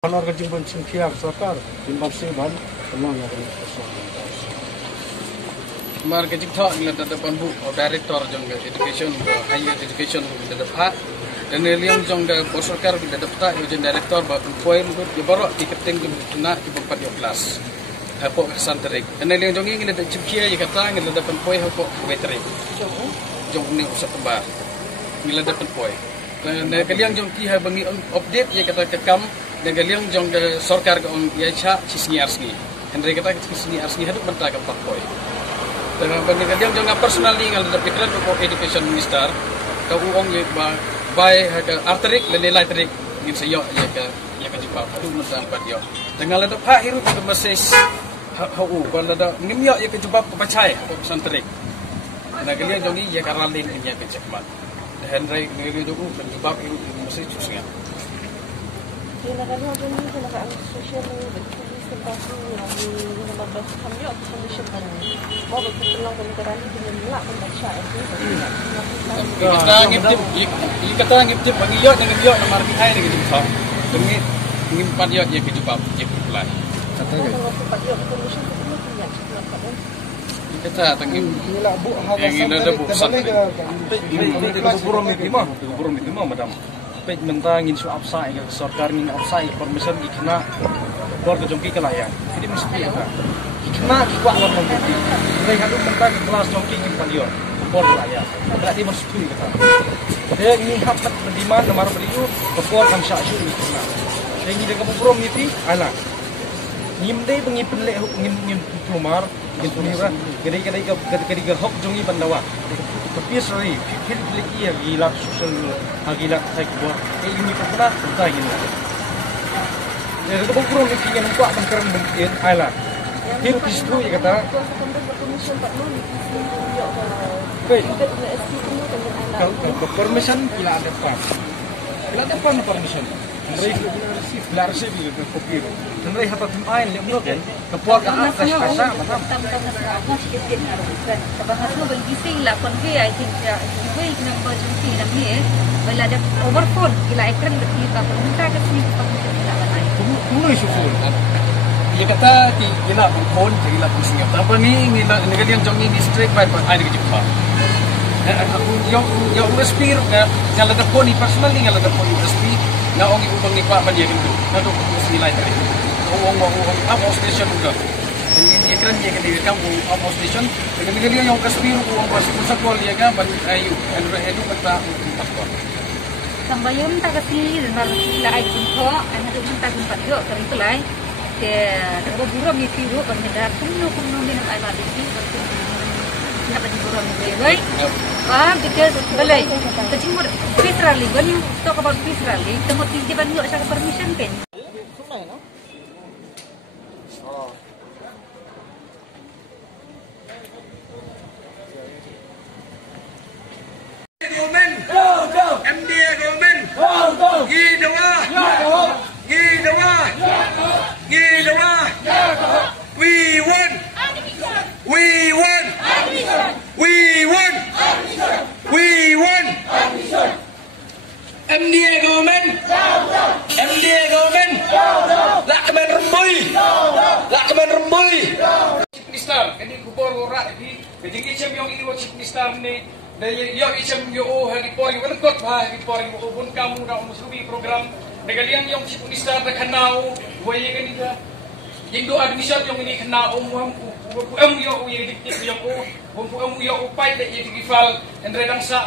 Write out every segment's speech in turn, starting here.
Honor ke jimban singkiar sarkar jimban singban tenang ya kan mar ke jikthok le depan bu director jong education higher education le depan dan liam jong da sarkar le depan yo director ba poin bu jebaro tiketing na di bempat yo kelas hapo santerik dan liam jong ngi le jipkia ya kata ngi le depan poin hapo wetri jong ni usah tembar ngi le depan poin dan kalian jong ki ha bangi update ya kata kekam dan kalian jong da sarkar ko ya cha sisni arsni Henry kata sisni arsni haduk mentah ke pakoi dan bagi kalian jong personally ngal da pikiran ko education minister ka uong ye by arterik le nilai terik ngin sayo ya ka jipa haduk mentah pat yo dengan da pa hiru ko meses hau bala da ngim yo ya ka jubab pacai ko santerik dan kalian jong ya karalin nya ke cekmat Henry ngiri jong ko jubab hiru meses susnya. Kailangan mo din dito naka ang social media tentang yang lumabas kami at condition kan mo bagkutulong kami karani din nila kung baca itu kita ngiptip bangiyo dengan iyo na marki hay dengan jumpa demi ngimpat yo ya kejubab ya kepulan kita tangim nila bu yang ini ada bu burum itu mah madam pej mentangin su apsa ya sarkar ngin apsa information ikna keluarga jongki kelayan jadi mesti apa ikna kuat wan mengikuti mereka itu tentang kelas jongki kin pandio keluarga kelayan berarti mesti kita dia ini hapat beriman nomor beliau keluarga kan syasyu ikna dia ini dengan burum itu ala ngimde pengipin le ngim plumar ngim punira kadai hok jongi pandawa tapi sorry pilih iya gila social gila saya buat ini pernah entah gini jadi kalau kurang bikin kuat bangkeran mungkin ala hidup itu ya kata kalau permission kila ada pan permission Bila receive juga kopi itu. Henry hatta tumain lihat mungkin kepuak atas kasa macam. Bahas mo bagi lah konfi I think ibu ikna bajunti namanya bila ada overflow gila ekran kita minta ke sini kita lain. Kuno isu full. Dia kata gila phone gila pusing apa ni gila negara yang jongi ni straight by ada ke jumpa. Aku yo USP kalau ada phone personally kalau ada phone USP na ongi ubang ni pa dia gitu na to nilai tadi ong up station udah dengan dia keren dia ketika kamu up station dengan dia yang kasbiru uang pas sekolah dia kan ban ayu edu kata paspor sambayam tak kasi dan la ay jumpo ay hadu minta jumpa yo kari tulay ke buram ni tiru bangda kuno ni ay mabiti nak di buram ni right because balai kecimur literally when you talk about literally temo tinggi ban yo sa permission pen government MDA government gidawa we won MDA government lakman rembui minister ini kubur ora di jadi cem yang ini chief minister ni dari yo cem yo hari pori welkot hari pori ubun kamu na umusubi program negalian yang chief minister da kanau waye kanida Indo admission yang ini kena umum yo yang dikit yang umum yo upai da igifal and redang sa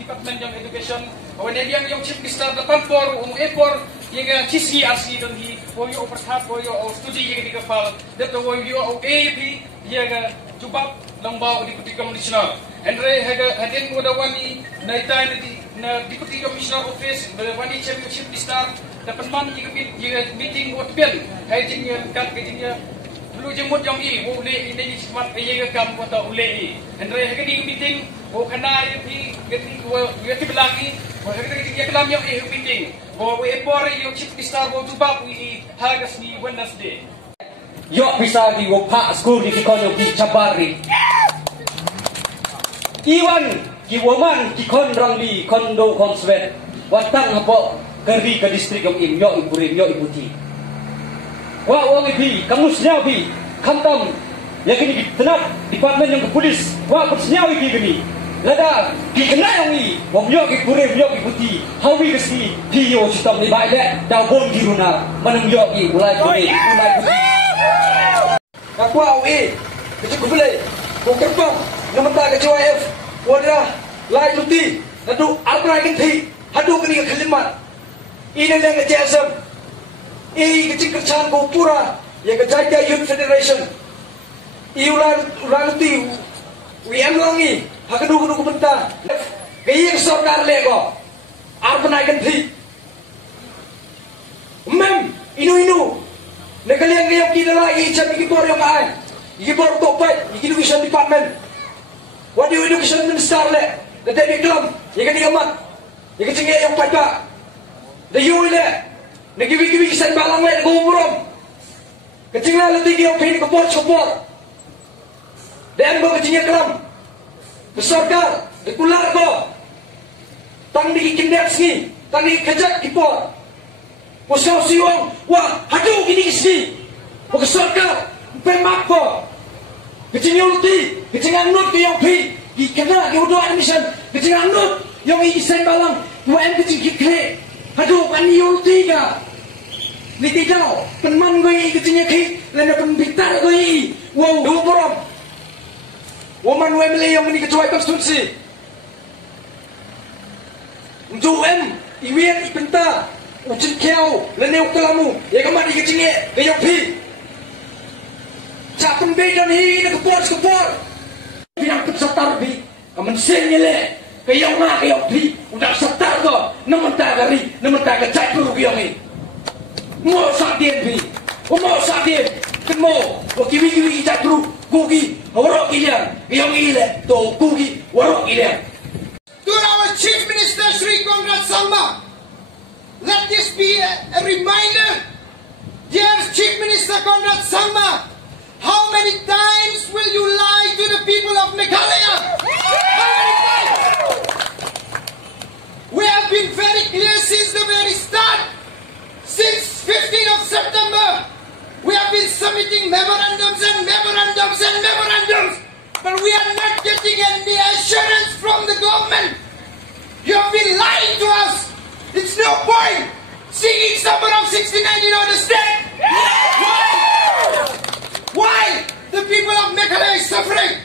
department yang education when dia yang chief minister da panfor effort yang kisi asi dan di yo perhap yo studi yang digifal that yo AP yang jubab lambau deputy commissioner and hadin wadawani na time na deputy commissioner office wani chief minister dapat man meeting buat pen hai jingnya kat jingnya dulu jemut yang boleh ini smart ye kam kota ulei andre hagani meeting kana yi geti belaki hagani ye kelam yang meeting we por yo chief minister bo jubab wi hagas ni Wednesday yo bisa di pak school di konyo di Cabari iwan ki woman ki kon rangbi kondo konsvet watang hapo keri ke distrik yang imyo ipurim yo iputi. Wah wong ipi kamu senyawi kamtam ya kini tenang departemen yang ke polis wah bersenyawi gini. Lada kena yang ni wong yo ipurim yo iputi hawi kesi dio sistem ni baile dah bon diruna manung yo i ulai kuni ulai kuni. Aku awi kecik boleh kau kerbang nampak KCYF wadah lai luti nadu arbrai kinti hadu kini kelimat ini yang KCSM ini kecik kerjaan kau pura yang Kejaga Youth Federation ini ulah luti WM langi hakadu bentar kaya kesordar lego arbrai kinti inu nekalian kaya kita lagi cakap kibor yang lain Igibor topat, Education Department. What do Education Minister le? The David Club, you can yamat, you can get your pata. The you le, the give send balang le, go from. Katinga le tigi your pain support. The Embo Katinga Club, the Sarkar, the Kulargo, Tangi Kindepski, Tangi Kajak Kipor. Wasau Siwang, wah, hadu gini isi. Wah, Sarkar. Pemako, kecingan ulti, kecingan nut yang pi, kena yang doa admission, kecingan nut yang isen balang, dua em kecing kikre, aduh pani ulti ga, ni tidak, penman gue kecingnya ki, lena pembitar gue, wow dua borom, woman wemle yang ini kecuali konstitusi, dua em, iwian ipenta, ucin kiau, lena ukalamu, ya kemana kecingnya, yang pi. Capen bedan hi na kepor bilang setar bi kamen sengele kayong na kayong bi udah setar ko naman tagari naman taga cakru kayong hi mo sa dien bi mo sa dien kemo o kiwi cakru kugi horok ilian kayong ile to kugi horok ilian. To our Chief Minister Sri Conrad Sangma, let this be a reminder, dear Chief Minister Conrad Sangma. How many times will you lie to the people of Meghalaya? How many times? We have been very clear since the very start. Since 15th of September, we have been submitting memorandums and memorandums and memorandums. But we are not getting any assurance from the government. You have been lying to us. It's no point singing Summer of 69 in our state. Why the people of Meghalaya is suffering?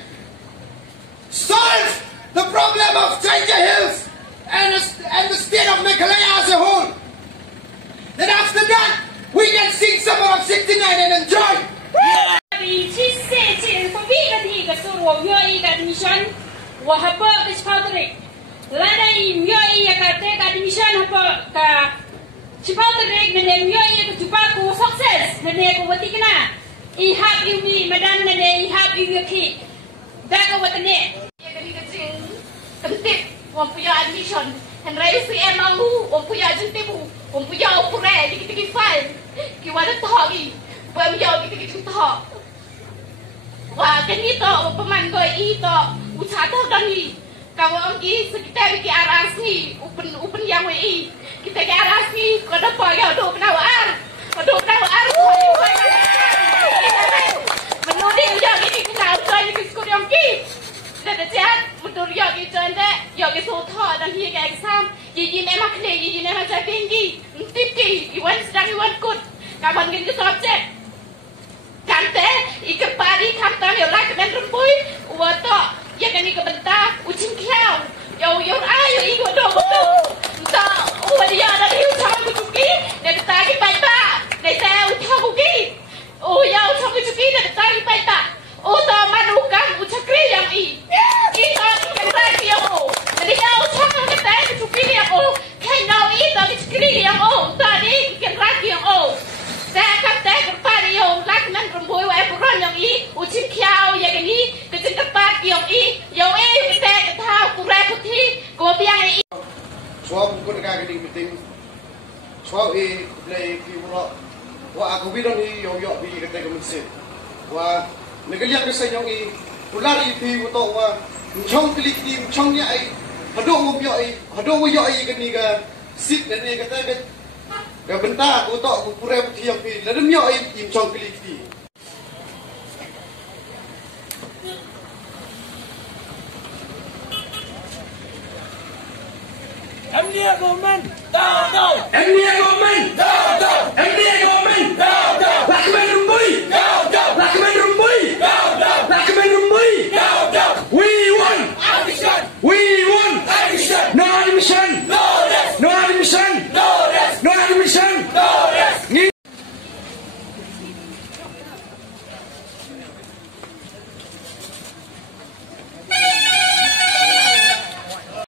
Solve the problem of Jaija Hills and the state of Meghalaya as a whole. Then after that, we can sing Summer of 69 and enjoy. Ihap ini medan nene ihap ini ki daga watane ya kali kecing kentip wong punya admission and raise em mangu wong punya jentibu wong punya opure dikit file ki wada thogi bam yo dikit tho wa kani to peman go I to usaha dani kawo ki sekitar ki arasni upen yang wi kita ki arasni kada po yo do penawar menuding yang ini kenal saya di sekolah yang ki, dan jahat menurut yang itu anda yang itu thọ dan dia kayak exam, jadi memang kena, jadi memang saya tinggi, tip ki, iwan sedang iwan kut, kapan kita subjek, kante, ikat padi, kamtam yang lain kemen rempui, wato, yang ini kebentar, ucing kiau, yang ayo ikut dong, tak, dia ada di usaha kucuki, dan tadi baik-baik. Để sao theo cô kì, yau theo cái chú kì để tay bay ta, to manu cam chakri yang I to cái tay kia để yau theo cái tay cái chú kì yang cái nào I to cái chakri yang ta đi cái ra kia saya kan tay cái tay yang lắc men rumpuy wa peron yang I chim kiao yang ini cái chim tepat yang I yang cái tay cái thao ku ra putih ku biang I. Soal buku dekat geding penting, soal play keyboard. Wah aku bilang ni yo bi kata kemensin. Wah negaliak kesai yang I pular pi untuk wah chong klik di chong nya ai hado mo yo ai hado mo yo ai kani ga sit dan ni kata ke bentar aku tak aku pura putih yang pi lalu myo im chong klik di MDA government down MDA government down MDA government down